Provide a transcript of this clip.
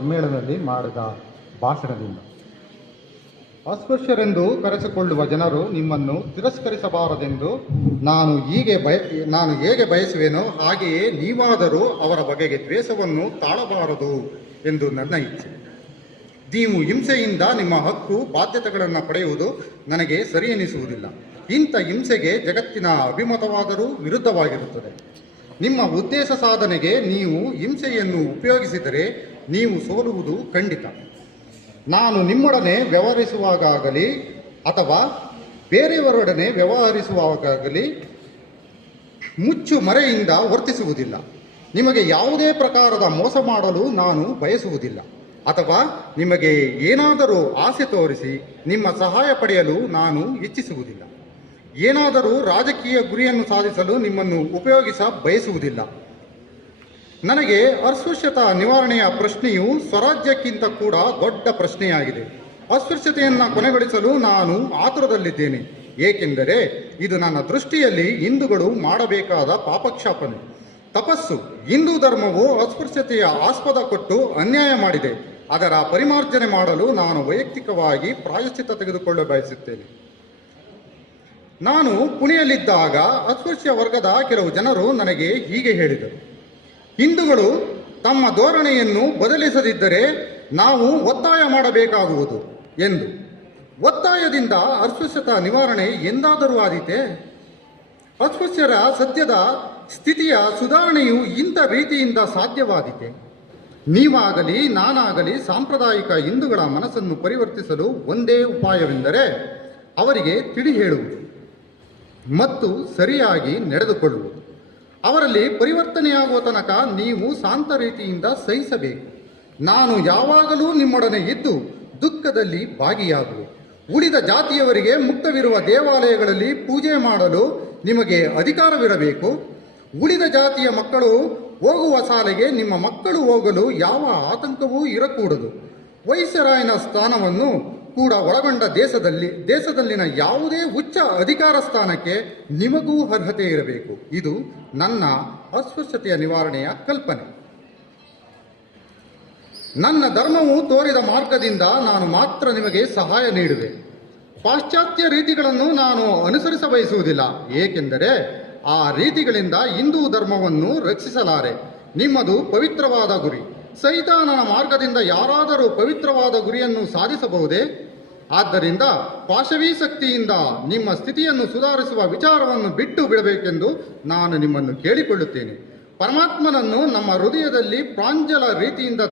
ಸಮ್ಮೇಳನದಲ್ಲಿ ಮಾಡಿದ ಭಾಷಣದಿಂದ. ಅಸ್ಪೃಶ್ಯರೆಂದು ಕರೆಸಿಕೊಳ್ಳುವ ಜನರು ನಿಮ್ಮನ್ನು ತಿರಸ್ಕರಿಸಬಾರದೆಂದು ನಾನು ಹೇಗೆ ಬಯಸುವೆನೋ ಹಾಗೆಯೇ ನೀವಾದರೂ ಅವರ ಬಗೆಗೆ ದ್ವೇಷವನ್ನು ತಾಳಬಾರದು ಎಂದು ನನ್ನ ಇಚ್ಛೆ. ನೀವು ಹಿಂಸೆಯಿಂದ ನಿಮ್ಮ ಹಕ್ಕು ಬಾಧ್ಯತೆಗಳನ್ನು ಪಡೆಯುವುದು ನನಗೆ ಸರಿ ಎನಿಸುವುದಿಲ್ಲ. ಇಂಥ ಹಿಂಸೆಗೆ ಜಗತ್ತಿನ ಅಭಿಮತವಾದರೂ ವಿರುದ್ಧವಾಗಿರುತ್ತದೆ. ನಿಮ್ಮ ಉದ್ದೇಶ ಸಾಧನೆಗೆ ನೀವು ಹಿಂಸೆಯನ್ನು ಉಪಯೋಗಿಸಿದರೆ ನೀವು ಸೋಲುವುದು ಖಂಡಿತ. ನಾನು ನಿಮ್ಮೊಡನೆ ವ್ಯವಹರಿಸುವಾಗಲಿ ಅಥವಾ ಬೇರೆಯವರೊಡನೆ ವ್ಯವಹರಿಸುವಾಗಲಿ ಮುಚ್ಚು ಮರೆಯಿಂದ ವರ್ತಿಸುವುದಿಲ್ಲ. ನಿಮಗೆ ಯಾವುದೇ ಪ್ರಕಾರದ ಮೋಸ ಮಾಡಲು ನಾನು ಬಯಸುವುದಿಲ್ಲ ಅಥವಾ ನಿಮಗೆ ಏನಾದರೂ ಆಸೆ ತೋರಿಸಿ ನಿಮ್ಮ ಸಹಾಯ ಪಡೆಯಲು ನಾನು ಇಚ್ಛಿಸುವುದಿಲ್ಲ. ಏನಾದರೂ ರಾಜಕೀಯ ಗುರಿಯನ್ನು ಸಾಧಿಸಲು ನಿಮ್ಮನ್ನು ಉಪಯೋಗಿಸ ಬಯಸುವುದಿಲ್ಲ. ನನಗೆ ಅಸ್ಪೃಶ್ಯತಾ ನಿವಾರಣೆಯ ಪ್ರಶ್ನೆಯು ಸ್ವರಾಜ್ಯಕ್ಕಿಂತ ಕೂಡ ದೊಡ್ಡ ಪ್ರಶ್ನೆಯಾಗಿದೆ. ಅಸ್ಪೃಶ್ಯತೆಯನ್ನು ಕೊನೆಗೊಳಿಸಲು ನಾನು ಆತುರದಲ್ಲಿದ್ದೇನೆ, ಏಕೆಂದರೆ ಇದು ನನ್ನ ದೃಷ್ಟಿಯಲ್ಲಿ ಹಿಂದೂಗಳು ಮಾಡಬೇಕಾದ ಪಾಪಕ್ಷಾಪನೆ, ತಪಸ್ಸು. ಹಿಂದೂ ಧರ್ಮವು ಅಸ್ಪೃಶ್ಯತೆಯ ಆಸ್ಪದ ಕೊಟ್ಟು ಅನ್ಯಾಯ ಮಾಡಿದೆ. ಅದರ ಪರಿಮಾರ್ಜನೆ ಮಾಡಲು ನಾನು ವೈಯಕ್ತಿಕವಾಗಿ ಪ್ರಾಯಶ್ಚಿತ್ತ ತೆಗೆದುಕೊಳ್ಳ ಬಯಸುತ್ತೇನೆ. ನಾನು ಪುಣೆಯಲ್ಲಿದ್ದಾಗ ಅಸ್ಪೃಶ್ಯ ವರ್ಗದ ಕೆಲವು ಜನರು ನನಗೆ ಹೀಗೆ ಹೇಳಿದರು: ಹಿಂದೂಗಳು ತಮ್ಮ ಧೋರಣೆಯನ್ನು ಬದಲಿಸದಿದ್ದರೆ ನಾವು ಒತ್ತಾಯ ಮಾಡಬೇಕಾಗುವುದು ಎಂದು. ಒತ್ತಾಯದಿಂದ ಅಸ್ಪೃಶ್ಯತಾ ನಿವಾರಣೆ ಎಂದಾದರೂ ಆದೀತೆ? ಅಸ್ಪೃಶ್ಯರ ಸದ್ಯದ ಸ್ಥಿತಿಯ ಸುಧಾರಣೆಯು ಇಂಥ ರೀತಿಯಿಂದ ಸಾಧ್ಯವಾದೀತೆ? ನೀವಾಗಲಿ ನಾನಾಗಲಿ ಸಾಂಪ್ರದಾಯಿಕ ಹಿಂದೂಗಳ ಮನಸ್ಸನ್ನು ಪರಿವರ್ತಿಸಲು ಒಂದೇ ಉಪಾಯವೆಂದರೆ ಅವರಿಗೆ ತಿಳಿ ಹೇಳುವುದು ಮತ್ತು ಸರಿಯಾಗಿ ನಡೆದುಕೊಳ್ಳುವುದು. ಅವರಲ್ಲಿ ಪರಿವರ್ತನೆಯಾಗುವ ತನಕ ನೀವು ಶಾಂತ ರೀತಿಯಿಂದ ಸಹಿಸಬೇಕು. ನಾನು ಯಾವಾಗಲೂ ನಿಮ್ಮೊಡನೆ ಇದ್ದು ದುಃಖದಲ್ಲಿ ಭಾಗಿಯಾಗುವೆ. ಉಳಿದ ಜಾತಿಯವರಿಗೆ ಮುಕ್ತವಿರುವ ದೇವಾಲಯಗಳಲ್ಲಿ ಪೂಜೆ ಮಾಡಲು ನಿಮಗೆ ಅಧಿಕಾರವಿರಬೇಕು. ಉಳಿದ ಜಾತಿಯ ಮಕ್ಕಳು ಹೋಗುವ ಶಾಲೆಗೆ ನಿಮ್ಮ ಮಕ್ಕಳು ಹೋಗಲು ಯಾವ ಆತಂಕವೂ ಇರಕೂಡದು. ವೈಸರಾಯನ ಸ್ಥಾನವನ್ನು ಕೂಡ ಒಳಗೊಂಡ ದೇಶದಲ್ಲಿನ ಯಾವುದೇ ಉಚ್ಚ ಅಧಿಕಾರ ಸ್ಥಾನಕ್ಕೆ ನಿಮಗೂ ಅರ್ಹತೆ ಇರಬೇಕು. ಇದು ನನ್ನ ಅಸ್ಪೃಶ್ಯತೆಯ ನಿವಾರಣೆಯ ಕಲ್ಪನೆ. ನನ್ನ ಧರ್ಮವು ತೋರಿದ ಮಾರ್ಗದಿಂದ ನಾನು ಮಾತ್ರ ನಿಮಗೆ ಸಹಾಯ ನೀಡುವೆ. ಪಾಶ್ಚಾತ್ಯ ರೀತಿಗಳನ್ನು ನಾನು ಅನುಸರಿಸ ಬಯಸುವುದಿಲ್ಲ, ಏಕೆಂದರೆ ಆ ರೀತಿಗಳಿಂದ ಹಿಂದೂ ಧರ್ಮವನ್ನು ರಕ್ಷಿಸಲಾರೆ. ನಿಮ್ಮದು ಪವಿತ್ರವಾದ ಗುರಿ. ಸೈತಾನನ ಮಾರ್ಗದಿಂದ ಯಾರಾದರೂ ಪವಿತ್ರವಾದ ಗುರಿಯನ್ನು ಸಾಧಿಸಬಹುದೇ? ಆದ್ದರಿಂದ ಪಾಶವೀ ಶಕ್ತಿಯಿಂದ ನಿಮ್ಮ ಸ್ಥಿತಿಯನ್ನು ಸುಧಾರಿಸುವ ವಿಚಾರವನ್ನು ಬಿಟ್ಟು ಬಿಡಬೇಕೆಂದು ನಾನು ನಿಮ್ಮನ್ನು ಕೇಳಿಕೊಳ್ಳುತ್ತೇನೆ. ಪರಮಾತ್ಮನನ್ನು ನಮ್ಮ ಹೃದಯದಲ್ಲಿ ಪ್ರಾಂಜಲ ರೀತಿಯಿಂದ